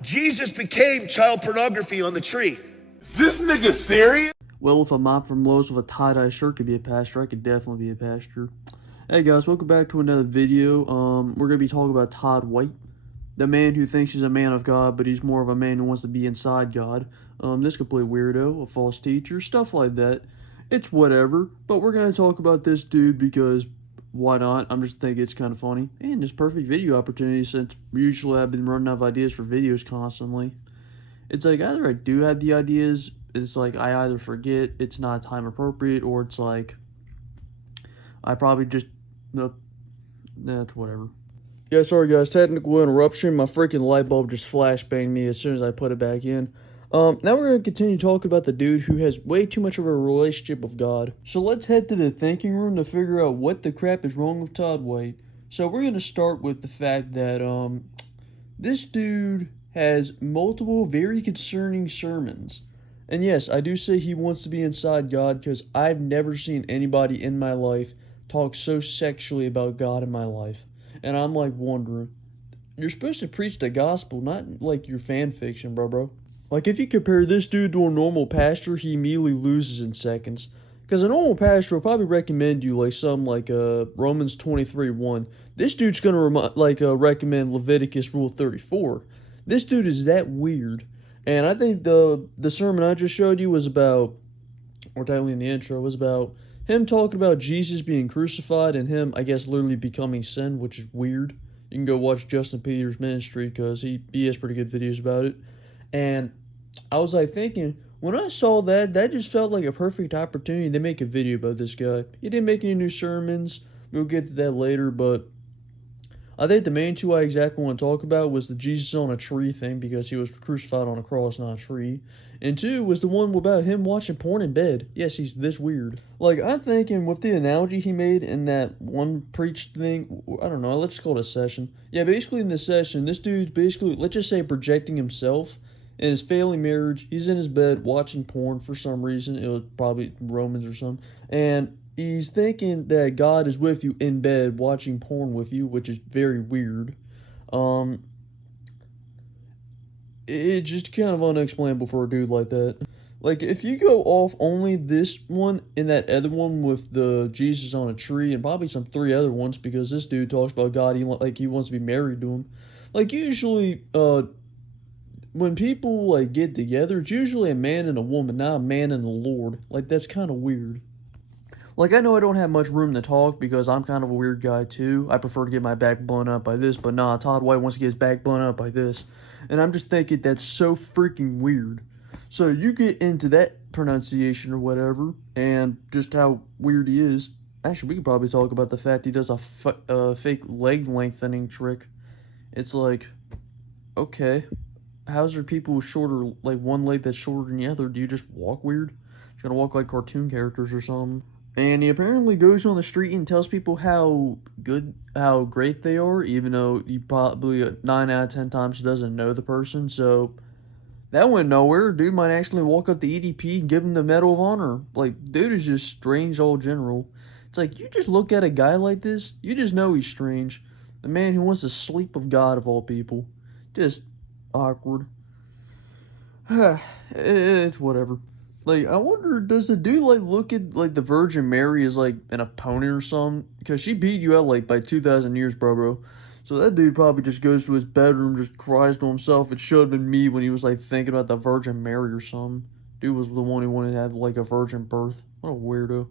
Jesus became child pornography on the tree. Is this nigga serious? Well, if a mop from Lowe's with a tie-dye shirt could be a pastor, I could definitely be a pastor. Hey guys, welcome back to another video. We're going to be talking about Todd White, the man who thinks he's a man of God, but he's more of a man who wants to be inside God. This complete weirdo, a false teacher, stuff like that. It's whatever, but we're going to talk about this dude because why not? I'm just thinking it's kind of funny. And it's perfect video opportunity since usually I've been running out of ideas for videos constantly. It's like either I do have the ideas, it's like I either forget, it's not time appropriate, or it's like I probably just, that's whatever. Yeah, sorry guys, technical interruption. My freaking light bulb just flashbanged me as soon as I put it back in. Now we're going to continue talking about the dude who has way too much of a relationship with God. So let's head to the thinking room to figure out what the crap is wrong with Todd White. So we're going to start with the fact that, this dude has multiple very concerning sermons. And yes, I do say he wants to be inside God because I've never seen anybody in my life talk so sexually about God in my life. And I'm like wondering, you're supposed to preach the gospel, not like your fan fiction, bro. Like if you compare this dude to a normal pastor, he immediately loses in seconds. Because a normal pastor will probably recommend you like some like Romans 23:1. This dude's gonna recommend Leviticus Rule 34. This dude is that weird. And I think the sermon I just showed you was about, or technically in the intro, was about him talking about Jesus being crucified and him, I guess, literally becoming sin, which is weird. You can go watch Justin Peters' ministry because he has pretty good videos about it. And I was like thinking, when I saw that, that just felt like a perfect opportunity to make a video about this guy. He didn't make any new sermons. We'll get to that later, but I think the main two I exactly want to talk about was the Jesus on a tree thing because he was crucified on a cross, not a tree. And two was the one about him watching porn in bed. Yes, he's this weird. Like, I'm thinking with the analogy he made in that one preach thing, I don't know, let's just call it a session. Yeah, basically in this session, this dude's basically, let's just say, projecting himself in his failing marriage. He's in his bed watching porn for some reason. It was probably Romans or something. And he's thinking that God is with you in bed watching porn with you, which is very weird. It's just kind of unexplainable for a dude like that. Like, if you go off only this one and that other one with the Jesus on a tree and probably some 3 other ones, because this dude talks about God, he wants to be married to him. Like, usually, when people, like, get together, it's usually a man and a woman, not a man and the Lord. Like, that's kind of weird. Like, I know I don't have much room to talk because I'm kind of a weird guy, too. I prefer to get my back blown up by this, but nah, Todd White wants to get his back blown up by this. And I'm just thinking that's so freaking weird. So you get into that pronunciation or whatever, and just how weird he is. Actually, we could probably talk about the fact he does a fake leg lengthening trick. It's like, okay, how's there people with shorter, like one leg that's shorter than the other? Do you just walk weird? You're gonna walk like cartoon characters or something. And he apparently goes on the street and tells people how great they are, even though he probably 9 out of 10 times doesn't know the person. So that went nowhere. Dude might actually walk up to EDP and give him the Medal of Honor. Like, dude is just strange all general. It's like, you just look at a guy like this, you just know he's strange. The man who wants to sleep with God of all people. Just awkward. It's whatever. Like, I wonder, does the dude, like, look at, like, the Virgin Mary as, like, an opponent or something? Because she beat you out, like, by 2,000 years, bro. So that dude probably just goes to his bedroom, just cries to himself. It should have been me when he was, like, thinking about the Virgin Mary or something. Dude was the one who wanted to have, like, a virgin birth. What a weirdo.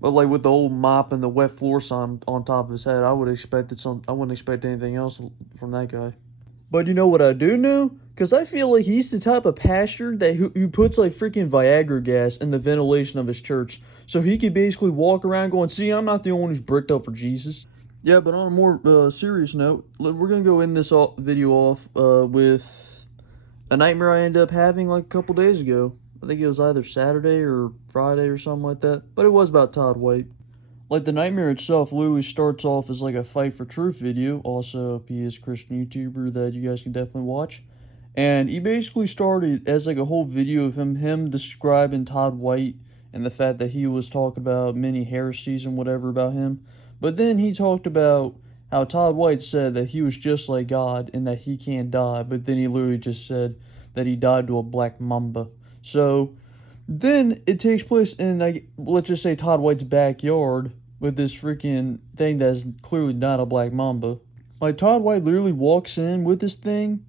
But, like, with the old mop and the wet floor sign on top of his head, I wouldn't expect anything else from that guy. But you know what I do know? Because I feel like he's the type of pastor that who puts like freaking Viagra gas in the ventilation of his church. So he could basically walk around going, see, I'm not the only one who's bricked up for Jesus. Yeah, but on a more serious note, we're going to go in this video off with a nightmare I ended up having like a couple days ago. I think it was either Saturday or Friday or something like that. But it was about Todd White. Like, the nightmare itself literally starts off as, like, a Fight for Truth video. Also, he is a Christian YouTuber that you guys can definitely watch. And he basically started as, like, a whole video of him describing Todd White and the fact that he was talking about many heresies and whatever about him. But then he talked about how Todd White said that he was just like God and that he can't die, but then he literally just said that he died to a black mamba. So then it takes place in, like, let's just say Todd White's backyard with this freaking thing that's clearly not a black mamba. Like, Todd White literally walks in with this thing,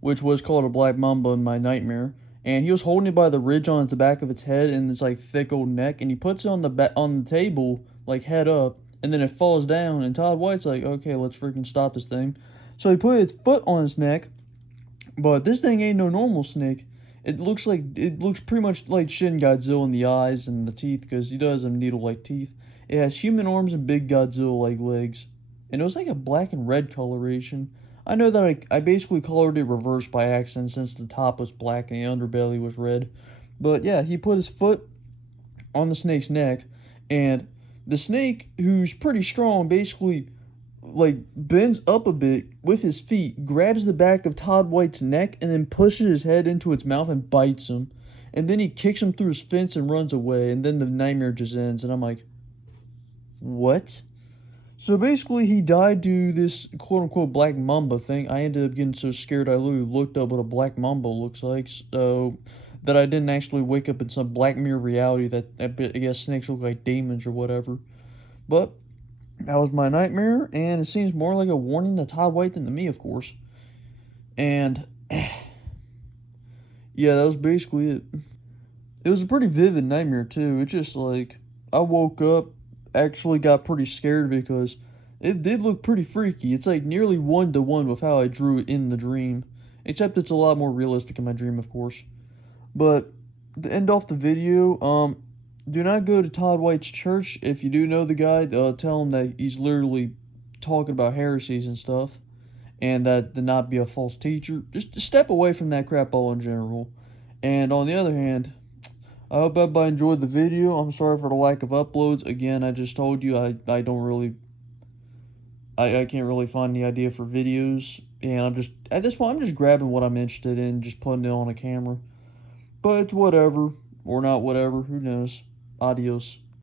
which was called a black mamba in my nightmare, and he was holding it by the ridge on the back of its head and its like thick old neck, and he puts it on the table like head up, and then it falls down, and Todd White's like, okay, let's freaking stop this thing. So he put his foot on its neck, but this thing ain't no normal snake. It looks pretty much like Shin Godzilla in the eyes and the teeth, because he does have needle-like teeth. It has human arms and big Godzilla-like legs, and it was like a black and red coloration. I know that I basically colored it reverse by accident since the top was black and the underbelly was red. But yeah, he put his foot on the snake's neck, and the snake, who's pretty strong, basically like bends up a bit with his feet, grabs the back of Todd White's neck, and then pushes his head into its mouth and bites him. And then he kicks him through his fence and runs away, and then the nightmare just ends, and I'm like, what? So basically, he died to this quote-unquote black mamba thing. I ended up getting so scared I literally looked up what a black mamba looks like, so that I didn't actually wake up in some Black Mirror reality that I guess snakes look like demons or whatever. But that was my nightmare, and it seems more like a warning to Todd White than to me, of course. And yeah, that was basically it. It was a pretty vivid nightmare too. It just like I woke up, actually got pretty scared because it did look pretty freaky. It's like nearly 1-to-1 with how I drew it in the dream. Except it's a lot more realistic in my dream, of course. But to end off the video, do not go to Todd White's church. If you do know the guy, tell him that he's literally talking about heresies and stuff, and that to not be a false teacher. Just step away from that crap all in general. And on the other hand, I hope everybody enjoyed the video. I'm sorry for the lack of uploads. Again, I just told you I don't really, I can't really find the idea for videos. And I'm just, at this point, I'm just grabbing what I'm interested in, just putting it on a camera. But it's whatever, or not whatever, who knows. Adios.